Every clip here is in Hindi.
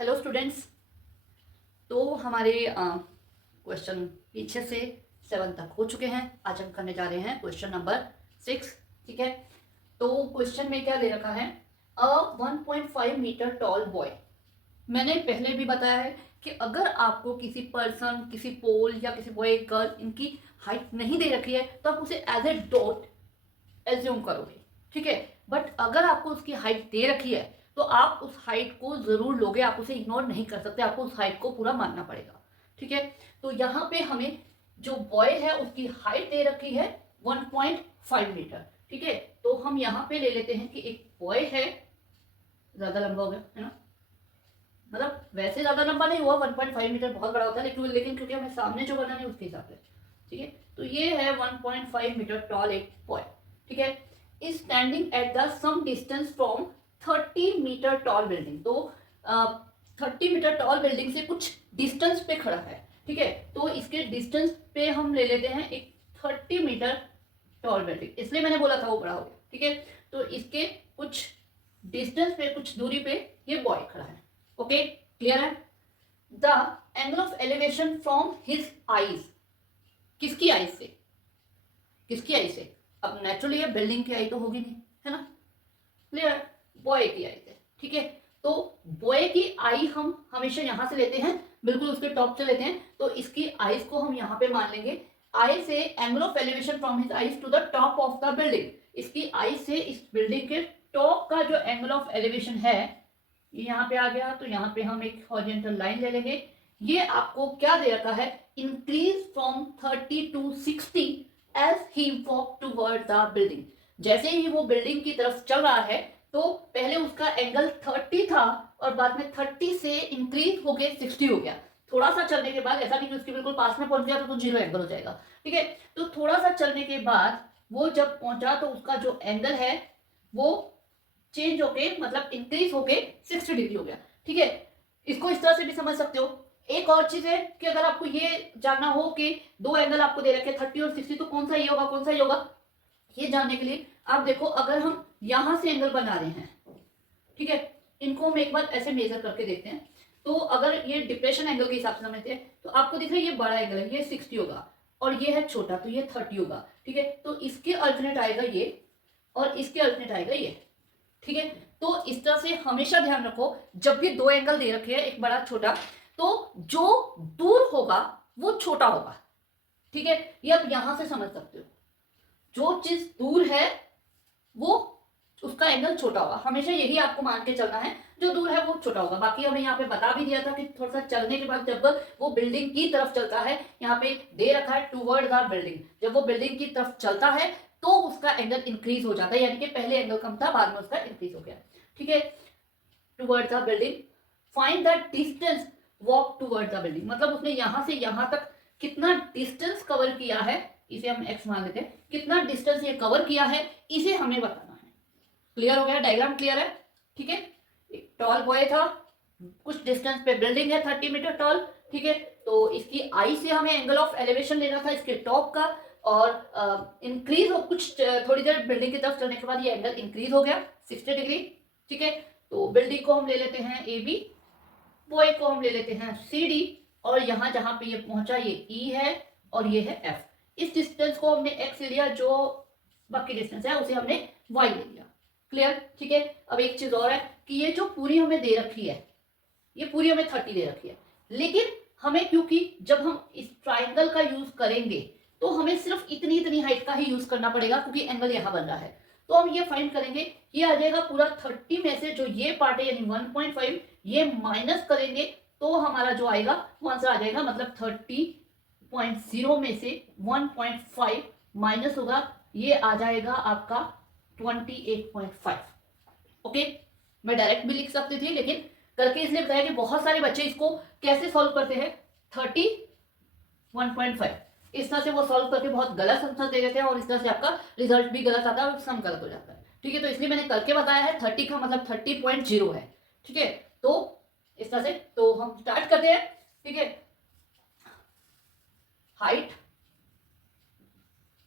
Hello students. तो हमारे क्वेश्चन पीछे से 7 तक हो चुके हैं। आज हम करने जा रहे हैं क्वेश्चन नंबर 6। ठीक है, तो क्वेश्चन में क्या दे रखा है, अ 1.5 मीटर टॉल बॉय। मैंने पहले भी बताया है कि अगर आपको किसी पर्सन, किसी पोल या किसी बॉय गर्ल इनकी हाइट नहीं दे रखी है तो आप उसे एज ए डॉट एज्यूम करोगे। ठीक है, बट अगर आपको उसकी हाइट दे रखी है तो आप उस हाइट को जरूर लोगे, आप उसे इग्नोर नहीं कर सकते, आपको उस हाइट को पूरा मानना पड़ेगा। ठीक है, तो यहाँ पे हमें जो बॉय है उसकी हाइट दे रखी है 1.5 मीटर। ठीक है, तो हम यहाँ पे ले लेते हैं कि एक बॉय है, ज्यादा लंबा हो गया है ना, मतलब वैसे ज्यादा लंबा नहीं हुआ, 1.5 मीटर बहुत बड़ा होता है, लेकिन क्योंकि हमें सामने जो बनाना है उसके हिसाब से। ठीक है, तो ये है 1.5 मीटर टॉल एक बॉय। ठीक है, is standing at the some distance from 30 metre tall building. तो 30 मीटर टॉल बिल्डिंग से कुछ डिस्टेंस पे खड़ा है। ठीक है, तो इसके डिस्टेंस पे हम ले लेते हैं एक 30 मीटर टॉल बिल्डिंग, इसलिए मैंने बोला था वो बड़ा हो गया। ठीक है, तो इसके कुछ डिस्टेंस पे, कुछ दूरी पे ये बॉय खड़ा है। ओके, क्लियर है। The angle of elevation from his eyes, किसकी आईज से, किसकी आई से, अब नेचुरली ये बिल्डिंग की आई तो होगी नहीं, है ना, क्लियर, बॉय की आई से। ठीक है, तो बॉय की आई हम हमेशा यहां से लेते हैं, बिल्कुल उसके टॉप से लेते हैं, तो इसकी आईज को हम यहाँ पे मान लेंगे। आई से angle of elevation from his eyes to the top of the building, इसकी आई से इस बिल्डिंग के टॉप का जो एंगल ऑफ एलिवेशन है ये यहाँ पे आ गया, तो यहाँ पे हम एक हॉरिजॉन्टल लाइन ले लेंगे। ये आपको क्या दे रखा है, increase from 30 to 60 as he walk toward the building. जैसे ही वो बिल्डिंग की तरफ चल रहा है तो पहले उसका एंगल 30 था और बाद में 30 से इंक्रीज होके 60 हो गया। थोड़ा सा चलने के बाद, ऐसा नहीं कि उसके बिल्कुल पास में पहुंच गया तो जीरो एंगल हो जाएगा। ठीक है, तो थोड़ा सा चलने के बाद वो जब पहुंचा तो उसका जो एंगल है वो चेंज होके, मतलब इंक्रीज होके 60 डिग्री हो गया। ठीक है, इसको इस तरह से भी समझ सकते हो। एक और चीज है कि अगर आपको ये जानना हो कि दो एंगल आपको दे रखे 30 और 60, तो कौन सा ये होगा, कौन सा ये होगा, ये जानने के लिए आप देखो, अगर हम यहां से एंगल बना रहे हैं, ठीक है, इनको हम एक बार ऐसे मेजर करके देखते हैं, तो अगर ये डिप्रेशन एंगल के हिसाब से समझते हैं तो आपको दिख रहा है ये बड़ा एंगल है, ये 60 होगा, और ये है छोटा तो ये 30 होगा। ठीक है, तो इसके अल्टरनेट आएगा ये और इसके अल्टरनेट आएगा ये। ठीक है, तो इस तरह से हमेशा ध्यान रखो, जब भी दो एंगल दे रखे हैं, एक बड़ा छोटा, तो जो दूर होगा वो छोटा होगा। ठीक है, ये आप यहां से समझ सकते हो, जो चीज दूर है वो उसका एंगल छोटा होगा, हमेशा यही आपको मान के चलना है, जो दूर है वो छोटा होगा। बाकी हमें यहाँ पे बता भी दिया था कि थोड़ा सा चलने के बाद जब वो बिल्डिंग की तरफ चलता है, यहाँ पे दे रखा है टूवर्ड द बिल्डिंग, जब वो बिल्डिंग की तरफ चलता है तो उसका एंगल इंक्रीज हो जाता है, यानी कि पहले एंगल कम था, बाद में उसका इंक्रीज हो गया। ठीक है, toward the building, find the distance walk toward the building, मतलब उसने यहां से यहां तक कितना डिस्टेंस कवर किया है, इसे हम एक्स मान लेते हैं, कितना डिस्टेंस ये कवर किया है इसे हमें बताना है। क्लियर हो गया, डायग्राम क्लियर है। ठीक है, एक टॉल बॉय था, कुछ डिस्टेंस पे बिल्डिंग है 30 मीटर टॉल। ठीक है, तो इसकी आई से हमें एंगल ऑफ एलिवेशन लेना था इसके टॉप का, और इंक्रीज हो कुछ थोड़ी देर बिल्डिंग की तरफ चलने के बाद ये एंगल इंक्रीज हो गया 60 डिग्री। ठीक है, तो बिल्डिंग को हम ले लेते हैं ए बी, बॉय को हम ले लेते हैं सी डी, और यहां जहां पे ये पहुंचा ये ई है और ये है एफ। इस डिस्टेंस को हमने एक्स ले लिया, जो बाकी डिस्टेंस है उसे हमने वाई ले लिया। क्लियर। ठीक है, अब एक चीज और है कि ये जो पूरी हमें दे रखी है, ये पूरी हमें 30 दे रखी है, लेकिन हमें, क्योंकि जब हम इस ट्राइंगल का यूज करेंगे तो हमें सिर्फ इतनी इतनी हाइट का ही यूज करना पड़ेगा, क्योंकि एंगल यहां बन रहा है। तो हम ये फाइंड करेंगे, ये आ जाएगा पूरा 30 में से जो ये पार्ट है यानी 1.5, ये माइनस करेंगे तो हमारा जो आएगा वो आंसर आ जाएगा, मतलब 30.0 में से 1.5 माइनस होगा, ये आ जाएगा आपका 28.5। ओके, मैं डायरेक्ट भी लिख सकती थी, लेकिन करके इसलिए बताया कि बहुत सारे बच्चे इसको कैसे सॉल्व करते हैं, 31.5 इस तरह से वो सॉल्व करके बहुत गलत आंसर दे देते हैं, और इस तरह से आपका रिजल्ट भी गलत आता है और सम गलत हो जाता है। ठीक है, तो इसलिए मैंने करके बताया है, 30 का मतलब 30.0 है। ठीक है, तो इस तरह से तो हम स्टार्ट करते हैं। ठीक है, height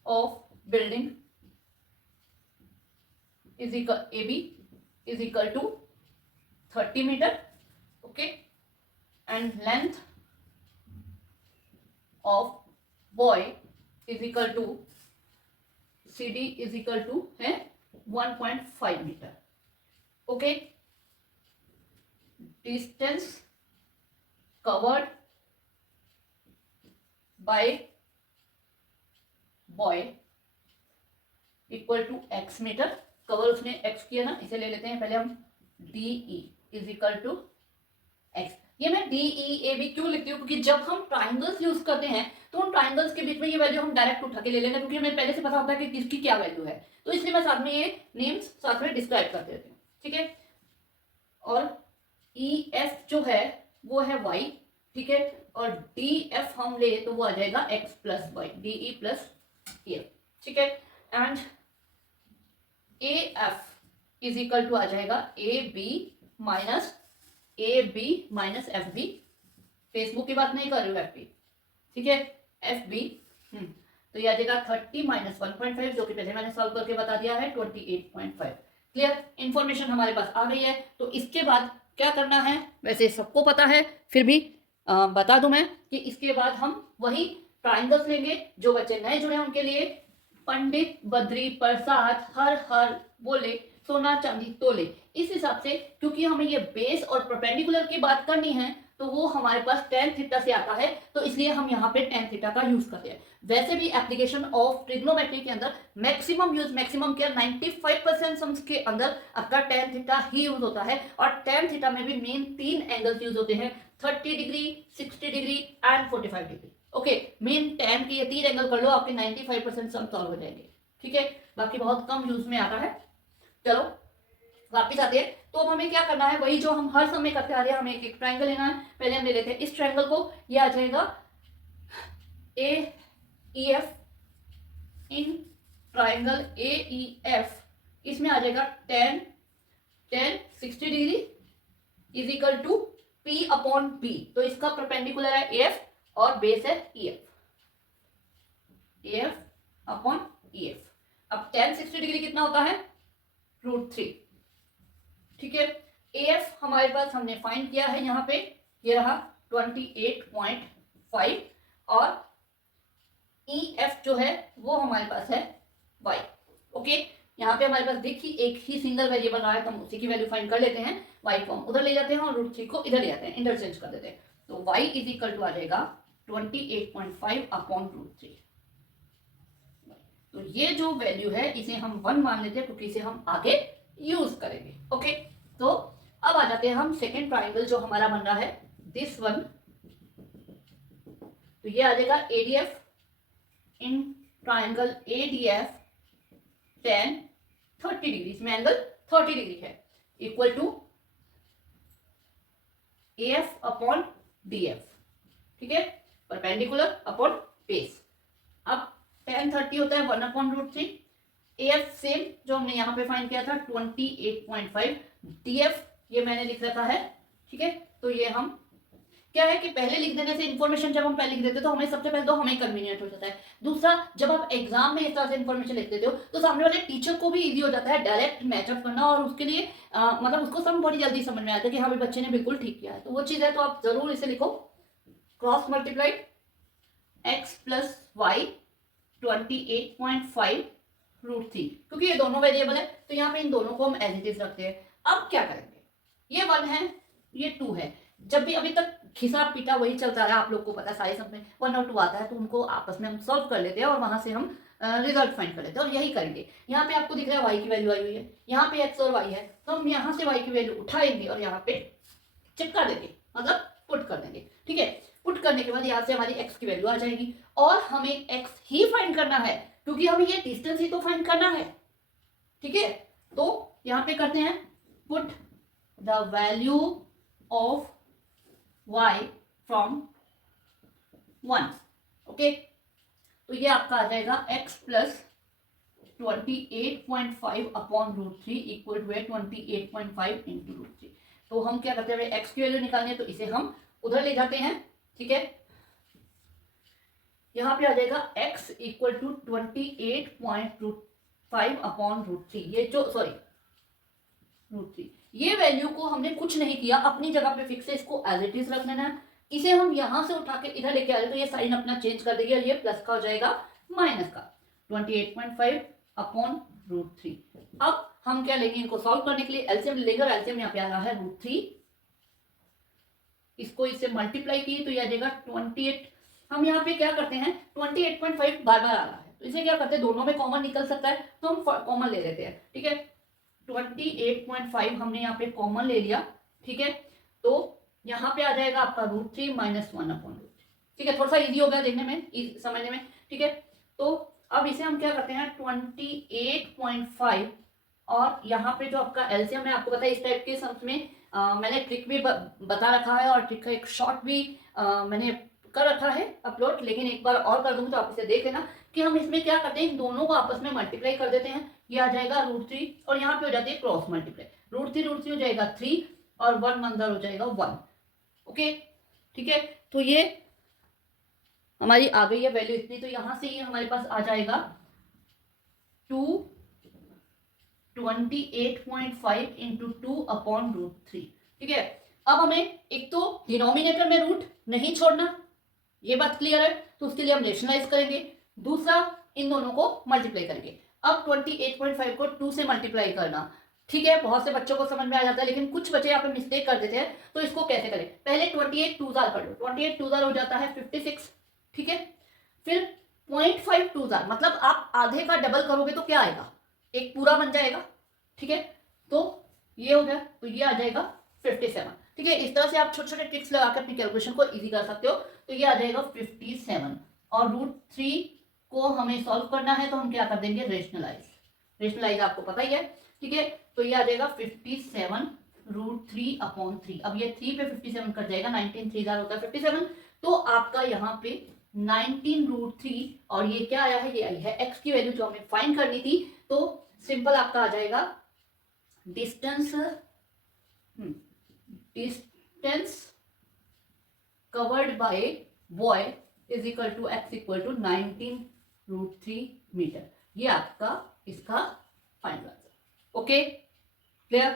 of building is equal A B is equal to 30 metre. Okay, okay, and length of boy is equal to C D is equal to है 1.5 metre. Okay, distance covered by boy equal to X metre. Cover उसने एक्स किया ना, इसे ले लेते हैं पहले हम, D E is equal to X. ये मैं डी ई ए बी क्यों लिखती हूँ, क्योंकि जब हम ट्राइंगल्स यूज करते हैं तो उन ट्राइंगल्स के बीच में ये वैल्यू हम डायरेक्ट उठा के ले लेना, क्योंकि हमें पहले से पता होता है कि किसकी क्या वैल्यू है, तो इसलिए मैं साथ में ये नेम्स साथ में डिस्क्राइब कर देती हूँ। ठीक है, और ई एफ जो है वो है वाई, ठीक है, और डी एफ हम ले तो वो आ जाएगा x plus y, D E plus A, ठीक है, and A F is equal to आ जाएगा A B minus F B. Facebook की बात नहीं कर रही हूँ, एफ बी, ठीक है, एफ बी। तो ये आ जाएगा 30 माइनस 1.5, जो कि पहले मैंने सॉल्व करके बता दिया है 28.5। क्लियर, इंफॉर्मेशन हमारे पास आ गई है। तो इसके बाद क्या करना है, वैसे सबको पता है, फिर भी बता दूं मैं कि इसके बाद हम वही ट्राइंगल्स लेंगे। जो बच्चे नए जुड़े हैं उनके लिए, पंडित बद्री प्रसाद हर हर बोले सोना चांदी तोले, इस हिसाब से, क्योंकि हमें ये बेस और परपेंडिकुलर की बात करनी है तो वो हमारे पास tan थीटा से आता है, तो इसलिए हम यहाँ पे tan थीटा का यूज करते हैं। वैसे भी एप्लीकेशन ऑफ ट्रिग्नोमेट्री के अंदर मैक्सिमम क्या 95% सम्स के अंदर आपका tan थीटा ही यूज होता है, और tan थीटा में भी मेन 3 एंगल्स यूज होते हैं, 30 degree, 60 degree and 45 degree. Okay, main tan के ये 3 एंगल कर लो, आपके 95% सम सॉल्व हो जाएंगे। ठीक है, बाकी बहुत कम यूज में आता है। चलो वापिस आते हैं। तो अब हमें क्या करना है, वही जो हम हर समय करते आ रहे हैं, हमें एक ट्रायंगल लेना है। पहले हम ले लेते हैं इस ट्रायंगल को, ये आ जाएगा A E F, in triangle A E F इसमें आ जाएगा tan 60 degree is equal to P upon B। तो इसका परपेंडिकुलर है AF और बेस है EF, AF अपॉन EF। अब tan 60 डिग्री कितना होता है, √3। ठीक है, AF हमारे पास हमने फाइंड किया है, यहाँ पे ये रहा 28.5, और EF जो है वो हमारे पास है Y। ओके, यहाँ पे हमारे पास देखिए एक ही सिंगल वेरिएबल रहा है, तो हम उसी की वैल्यू फाइंड कर लेते हैं। Y को हम उधर ले जाते हैं और √3 को इधर ले जाते हैं, इंटरचेंज कर देते हैं। तो Y इज इक्वल टू आ जाएगा 28.5 अपॉन √3। तो ये जो वैल्यू है इसे हम 1 मान लेते हैं, क्योंकि इसे हम आगे यूज करेंगे। ओके, तो अब आ जाते हैं हम सेकेंड ट्राइंगल जो हमारा बन रहा है, दिस वन। तो ये आ जाएगा ADF in triangle ADF tan 30 degree, इसमें एंगल 30 डिग्री है, equal to AF upon DF। ठीक है, परपेंडिकुलर अपॉन बेस। अब tan 30 होता है 1 अपॉन √3। AF सेम जो हमने यहाँ पे फाइंड किया था 28.5, DF ये मैंने लिख रखा है। ठीक है, तो ये हम क्या है कि पहले लिख देने से इन्फॉर्मेशन जब हम पहले लिख देते तो हमें सबसे पहले तो हमें कन्वीनियंट हो जाता है। दूसरा, जब आप एग्जाम में इस तरह से इन्फॉर्मेशन लिख देते हो तो सामने वाले टीचर को भी इजी हो जाता है डायरेक्ट मैचअप करना, और उसके लिए मतलब उसको सब बड़ी जल्दी समझ में आता है कि हाँ भाई बच्चे ने बिल्कुल ठीक किया है। तो वो चीज़ है, तो आप जरूर इसे लिखो, cross multiplied x plus y 28.5 √3, क्योंकि ये दोनों वेरिएबल है तो यहाँ पे इन दोनों को हम एज इट इज रखते हैं। अब क्या करेंगे, ये 1 है, ये 2 है। जब भी अभी तक खिसा पीटा वही चलता रहा, आप लोग को पता है सारे सब में 1 और 2 आता है, तो उनको आपस में हम सॉल्व कर लेते हैं और वहां से हम रिजल्ट फाइंड कर लेते हैं, और यही करेंगे। यहाँ पे आपको दिख रहा है y की वैल्यू आई हुई है, यहाँ पे x और y है, तो हम यहाँ से y की वैल्यू उठाएंगे और यहाँ पे चिपका देंगे, मतलब पुट कर देंगे। ठीक है, पुट करने के बाद यहाँ से हमारी x की वैल्यू आ जाएगी, और हमें x ही फाइंड करना है, क्योंकि हमें ये डिस्टेंस ही तो फाइंड करना है। ठीक है, तो यहाँ पे करते हैं put the value of y from 1। Okay, तो ये आपका आ जाएगा x plus 28.5 upon √3 equal to 28.5 into √3। तो हम क्या करते हैं, x की वैल्यू निकालनी है तो इसे हम उधर ले जाते हैं। ठीक है, यहाँ पे आ जाएगा x इक्वल टू 28.5 अपॉन √3, ये जो सॉरी √3 ये वैल्यू को हमने कुछ नहीं किया, अपनी जगह पे फिक्स है, इसको एज इट इज रख लेना है। इसे हम यहां से उठा के इधर लेके आ रहे तो ये साइन अपना चेंज कर देगी और ये प्लस का हो जाएगा माइनस का 28.5 अपॉन √3। अब हम क्या लेंगे, इनको सॉल्व करने के लिए एलसीएम लेंगे और एलसीएम यहाँ पे आ रहा है √3, इसको इससे मल्टीप्लाई किए तो यह आ जाएगा 28। हम यहाँ पे क्या करते हैं 28.5 बार बार आ रहा है तो इसे क्या करते हैं, दोनों में कॉमन निकल सकता है तो हम कॉमन ले लेते हैं। ठीक है, 28.5 हमने यहाँ पे कॉमन ले लिया। ठीक है, तो यहाँ पे आ जाएगा आपका √3 माइनस 1 अपॉन √3। ठीक है, थोड़ा सा इजी हो गया देखने में, समझने में। ठीक है, तो अब इसे हम क्या करते हैं 28.5 और यहाँ पे जो आपका एलसीएम है, आपको पता है इस टाइप के सम्स में मैंने ट्रिक भी बता रखा है और ट्रिक का एक शॉर्ट भी मैंने कर रखा है अपलोड, लेकिन एक बार और कर दूंगी तो आप इसे देख लेना कि हम इसमें क्या करते हैं, इन दोनों को आपस में मल्टीप्लाई कर देते हैं। ये आ जाएगा √3 और यहाँ पे हो जाती है क्रॉस मल्टीप्लाई, √3 हो जाएगा 3 और 1 अंदर हो जाएगा 1। ओके, ठीक है, तो ये हमारी आ गई है वैल्यू इतनी, तो यहां से ये हमारे पास आ जाएगा 28.5 इंटू 2 अपॉन √3। ठीक है, अब हमें एक तो डिनोमिनेटर में रूट नहीं छोड़ना, ये बात क्लियर है, तो उसके लिए हम रेशनलाइज करेंगे। दूसरा, इन दोनों को मल्टीप्लाई करेंगे। अब 28.5 को 2 से मल्टीप्लाई करना, ठीक है, बहुत से बच्चों को समझ में आ जाता है, लेकिन कुछ बच्चे यहाँ पे मिस्टेक कर देते हैं, तो इसको कैसे करें, पहले 28 2 कर लो, 28 2 हो जाता है 56। ठीक है, फिर 0.5 2 मतलब आप आधे का डबल करोगे तो क्या आएगा, एक पूरा बन जाएगा। ठीक है, तो ये हो गया, तो ये आ जाएगा 57। ठीक है, इस तरह से आप छोटे छोटे ट्रिक्स लगा के अपनी कैलकुलेशन को इजी कर सकते हो। तो ये आ जाएगा 57 और √3 को हमें सॉल्व करना है तो हम क्या कर देंगे, रेशनलाइज आपको पता ही है। ठीक है, तो ये आ जाएगा 57 √3 अपॉन 3। अब ये 3 पे 57 कट जाएगा, 19 3 होता है 57, तो आपका यहाँ पे 19 √3 और ये क्या आया है, ये आई है x की वैल्यू जो हमें फाइंड करनी थी। तो सिंपल आपका आ जाएगा distance covered by boy is equal to x equal to 19 √3 metre. ये आपका इसका फाइनल आंसर। Okay, clear.